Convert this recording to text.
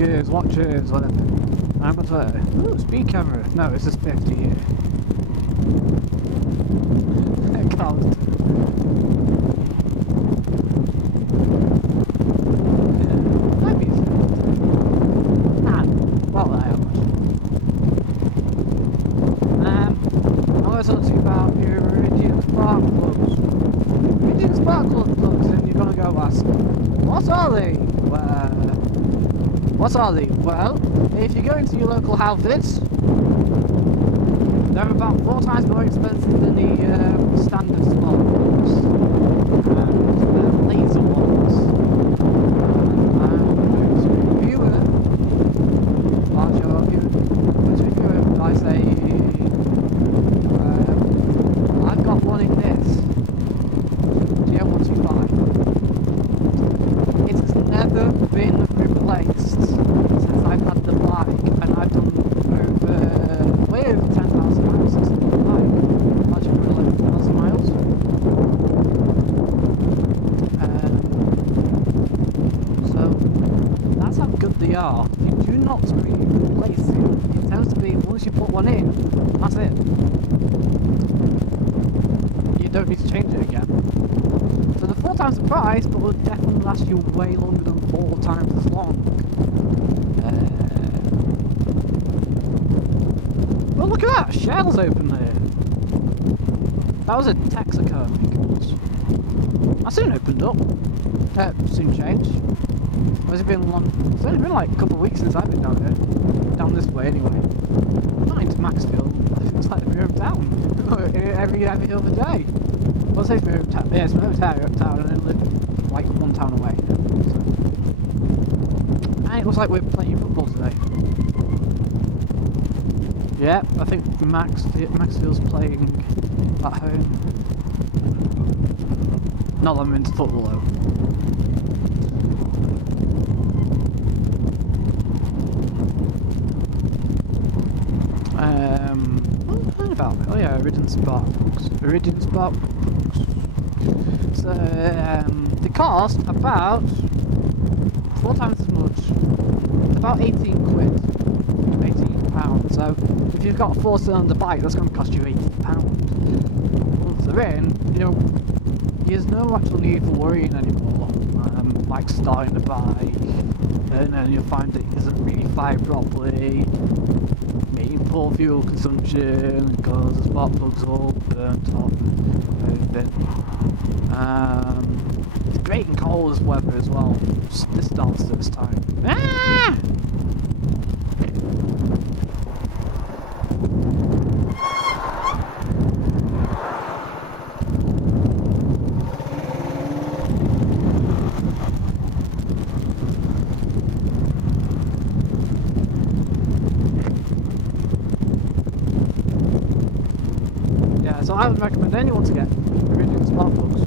vloggers, watchers, whatever. I'm going to... Ooh, speed camera. No, it's just 50 here. I can't. Maybe it's... Nah, well, I am. I want to talk to you about irridium spark plugs. Irridium spark plugs, and you're going to go ask, what are they? What are they? Well, if you go into your local outfits, they're about 4 times more expensive than the standard spark plugs. And laser ones. Reviewer, I say, I've got one in this. GM125. It has never been replaced since I've had the bike, and I've done way over 10,000 miles since the bike. Actually, for 11,000 miles. So that's how good they are. You do not replace it. It tends to be once you put one in, that's it. You don't need to change it again. So they're 4 times the price, but will definitely last you way longer than 4 times as long. Well, look at that! Shell's open there. That was a Texaco, I think it was. That soon opened up. Soon changed. Has it been long? It's only been like a couple of weeks since I've been down here. Down this way, anyway. Not into Maxfield. I think it's like my hometown. every other day. Well, say it's my hometown. Yeah, it's my hometown, and I live like 1 town away. So. And it looks like we're playing football today. Yeah, I think Maxfield's playing at home. Not that I'm into football though. What was I talking about? Oh yeah, Irridium spark plugs. Irridium spark plugs. So they cost about 4 times as much. About 18 quid. £18. So if you've got a 4-cylinder bike, that's going to cost you £80. Once they're in, you know, there's no actual need for worrying anymore. Like starting the bike, and then you'll find that it doesn't really fire properly. Getting poor fuel consumption because the spark plugs are all burnt off and bit. It's great in cold weather as well. This starts this time. Ah! So I would recommend anyone to get irridium spark plugs.